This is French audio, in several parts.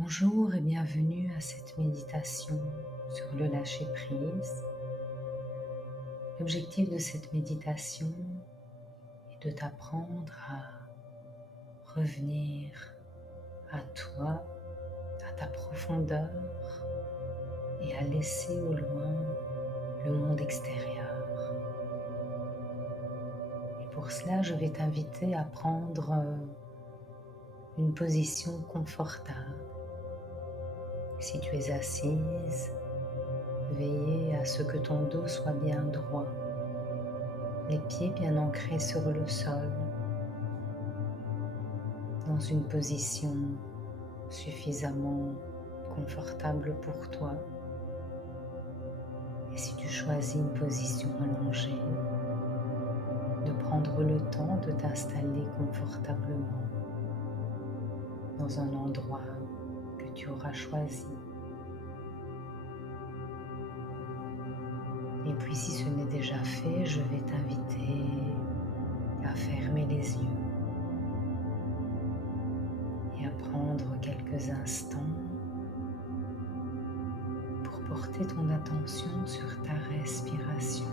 Bonjour et bienvenue à cette méditation sur le lâcher-prise. L'objectif de cette méditation est de t'apprendre à revenir à toi, à ta profondeur et à laisser au loin le monde extérieur. Et pour cela, je vais t'inviter à prendre une position confortable. Si tu es assise, veillez à ce que ton dos soit bien droit, les pieds bien ancrés sur le sol, dans une position suffisamment confortable pour toi. Et si tu choisis une position allongée, de prendre le temps de t'installer confortablement dans un endroit que tu auras choisi. Et puis si ce n'est déjà fait, je vais t'inviter à fermer les yeux et à prendre quelques instants pour porter ton attention sur ta respiration.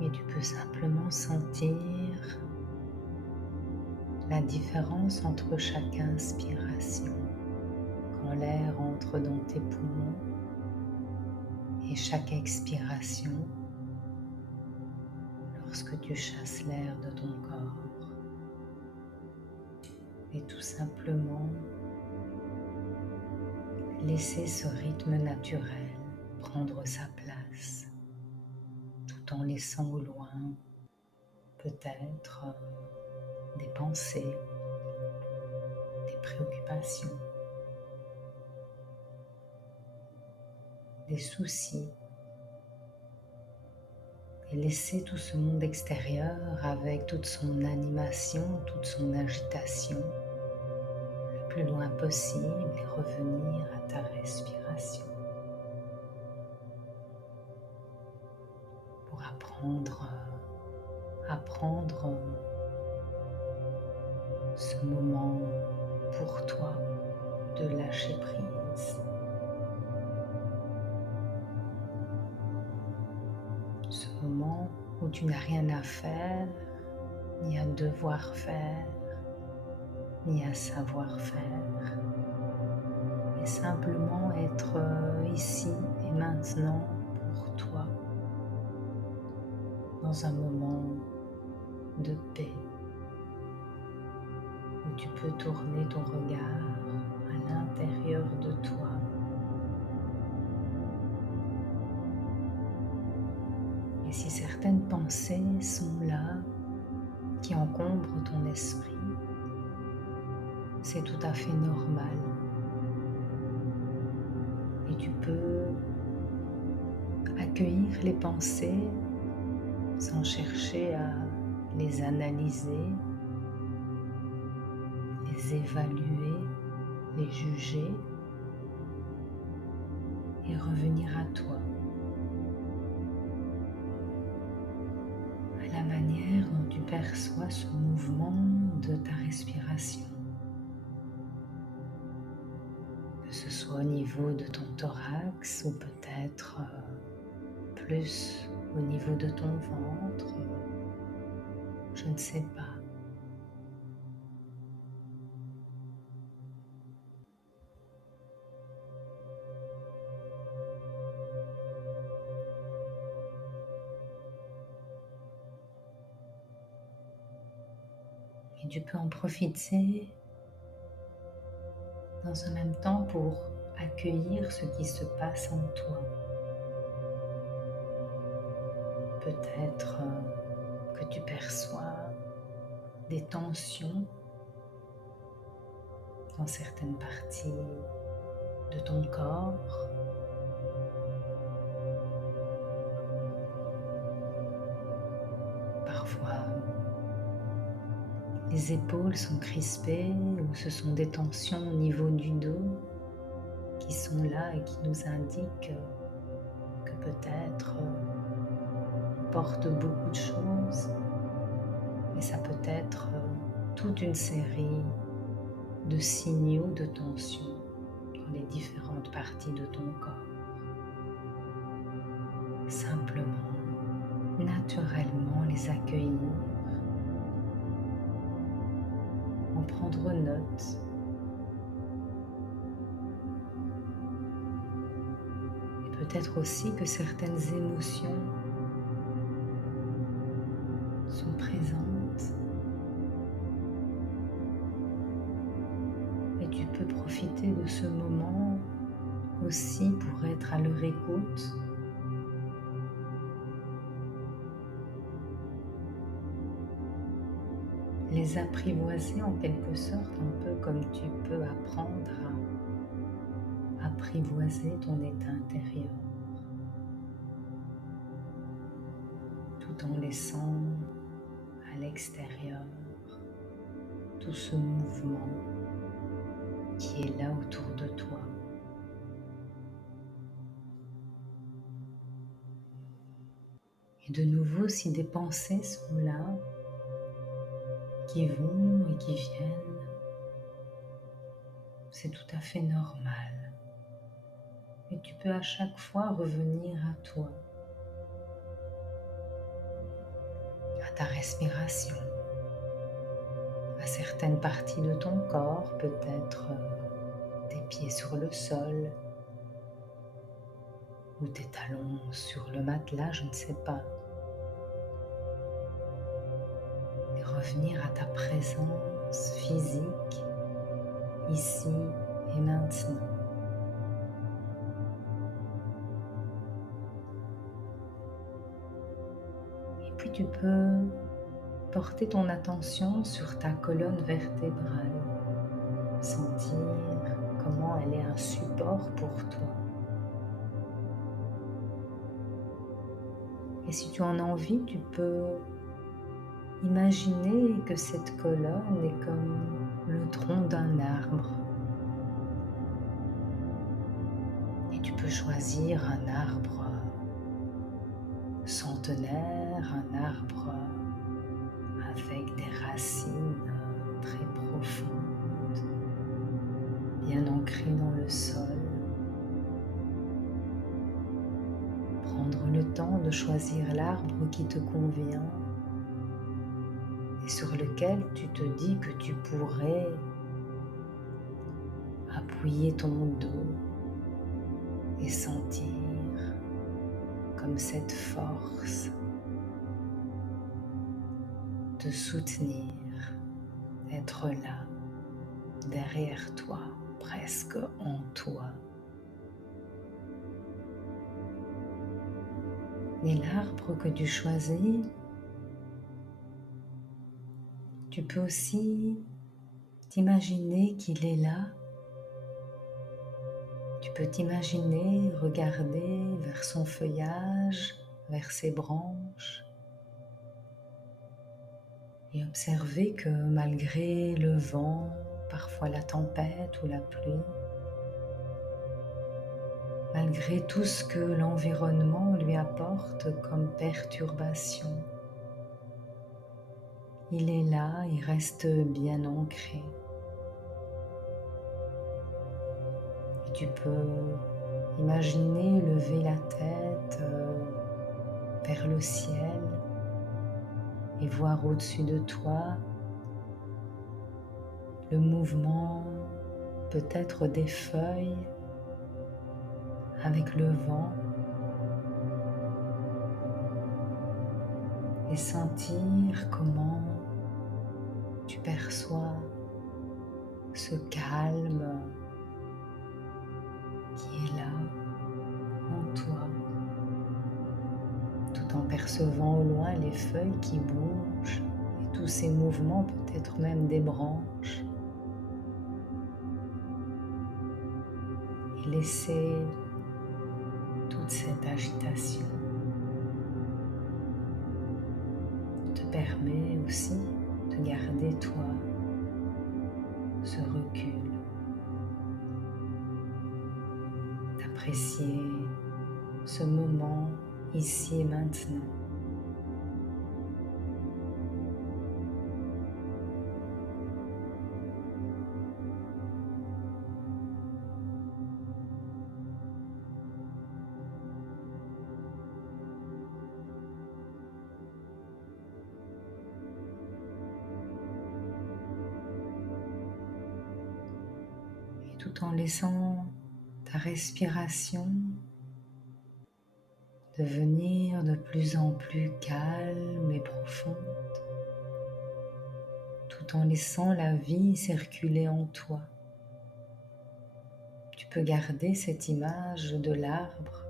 Et tu peux simplement sentir la différence entre chaque inspiration, quand l'air entre dans tes poumons, et chaque expiration, lorsque tu chasses l'air de ton corps. Et tout simplement laisser ce rythme naturel prendre sa place, tout en laissant au loin peut-être des pensées, des préoccupations, des soucis, et laisser tout ce monde extérieur avec toute son animation, toute son agitation, le plus loin possible, et revenir à ta respiration pour apprendre ce moment pour toi de lâcher prise. Ce moment où tu n'as rien à faire, ni à devoir faire, ni à savoir faire, mais simplement être ici et maintenant pour toi, dans un moment de paix, où tu peux tourner ton regard à l'intérieur de toi. Et si certaines pensées sont là, qui encombrent ton esprit, c'est tout à fait normal. Et tu peux accueillir les pensées sans chercher à les analyser, les évaluer, les juger, et revenir à toi, à la manière dont tu perçois ce mouvement de ta respiration, que ce soit au niveau de ton thorax ou peut-être plus au niveau de ton ventre, je ne sais pas. Et tu peux en profiter dans un même temps pour accueillir ce qui se passe en toi. Peut-être que tu perçois des tensions dans certaines parties de ton corps. Parfois, les épaules sont crispées ou ce sont des tensions au niveau du dos qui sont là et qui nous indiquent que peut-être on porte beaucoup de choses, mais ça peut être toute une série de signaux de tension dans les différentes parties de ton corps. Simplement, naturellement les accueillir, en prendre note. Et peut-être aussi que certaines émotions sont présentes et tu peux profiter de ce moment aussi pour être à leur écoute. Les apprivoiser en quelque sorte, un peu comme tu peux apprendre à apprivoiser ton état intérieur, tout en laissant à l'extérieur tout ce mouvement qui est là autour de toi. Et de nouveau, si des pensées sont là, qui vont et qui viennent, c'est tout à fait normal. Et tu peux à chaque fois revenir à toi, à ta respiration, à certaines parties de ton corps, peut-être tes pieds sur le sol ou tes talons sur le matelas, je ne sais pas. Et revenir à ta présence physique, ici et maintenant. Et puis tu peux porter ton attention sur ta colonne vertébrale, sentir comment elle est un support pour toi. Et si tu en as envie, tu peux imaginer que cette colonne est comme le tronc d'un arbre. Et tu peux choisir un arbre centenaire, un arbre avec des racines très profondes, bien ancrées dans le sol. Prendre le temps de choisir l'arbre qui te convient et sur lequel tu te dis que tu pourrais appuyer ton dos et sentir comme cette force te soutenir, être là, derrière toi, presque en toi. Et l'arbre que tu choisis, tu peux aussi t'imaginer qu'il est là. Tu peux t'imaginer regarder vers son feuillage, vers ses branches et observer que malgré le vent, parfois la tempête ou la pluie, malgré tout ce que l'environnement lui apporte comme perturbation, il est là, il reste bien ancré. Et tu peux imaginer lever la tête vers le ciel et voir au-dessus de toi le mouvement peut-être des feuilles avec le vent et sentir comment tu perçois ce calme qui est là en toi, tout en percevant au loin les feuilles qui bougent et tous ces mouvements, peut-être même des branches. Et laisser toute cette agitation te permet aussi de garder toi ce recul. apprécier ce moment ici et maintenant. Et tout en laissant ta respiration devenir de plus en plus calme et profonde, tout en laissant la vie circuler en toi. Tu peux garder cette image de l'arbre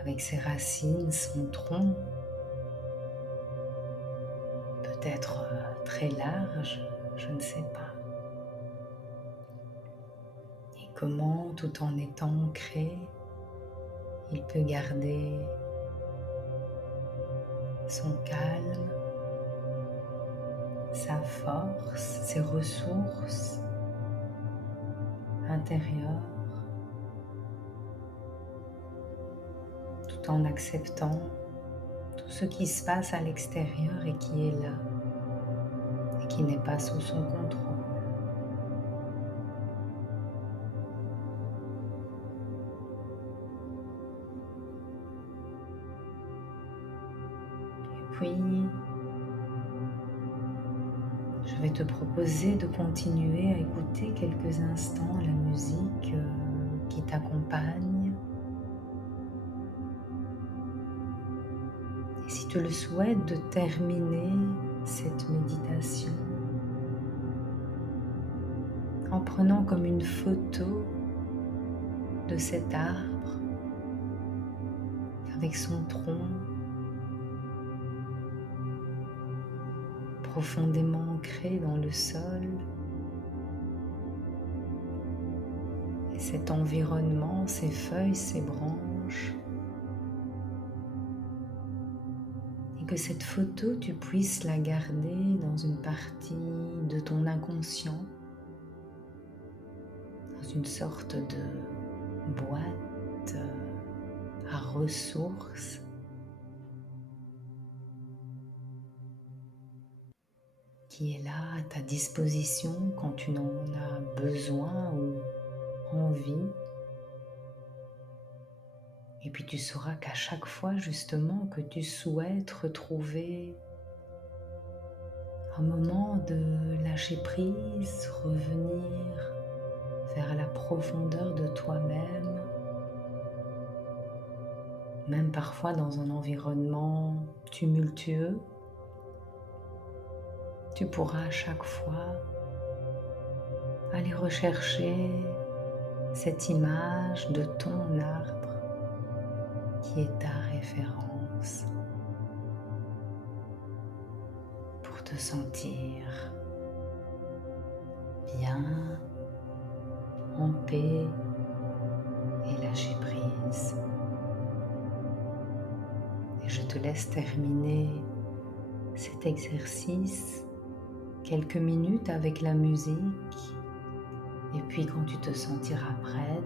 avec ses racines, son tronc, peut-être très large, je ne sais pas. Et comment, tout en étant ancré, il peut garder son calme, sa force, ses ressources intérieures, tout en acceptant tout ce qui se passe à l'extérieur et qui est là et qui n'est pas sous son contrôle. Et puis, je vais te proposer de continuer à écouter quelques instants la musique qui t'accompagne. Et si tu le souhaites, de terminer cette méditation en prenant comme une photo de cet arbre avec son tronc profondément ancré dans le sol et cet environnement, ses feuilles, ses branches, et que cette photo tu puisses la garder dans une partie de ton inconscient, dans une sorte de boîte à ressources qui est là à ta disposition quand tu en as besoin ou envie. Et puis tu sauras qu'à chaque fois justement que tu souhaites retrouver un moment de lâcher prise, revenir vers la profondeur de toi-même, même parfois dans un environnement tumultueux, tu pourras à chaque fois aller rechercher cette image de ton arbre qui est ta référence pour te sentir bien, en paix et lâcher prise. Et je te laisse terminer cet exercice quelques minutes avec la musique, et puis quand tu te sentiras prête,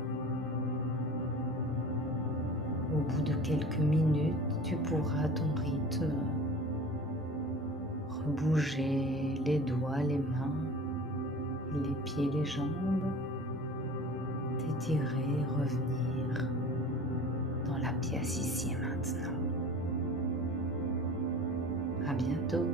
au bout de quelques minutes, tu pourras à ton rythme rebouger les doigts, les mains, les pieds, les jambes, t'étirer, revenir dans la pièce ici et maintenant. À bientôt.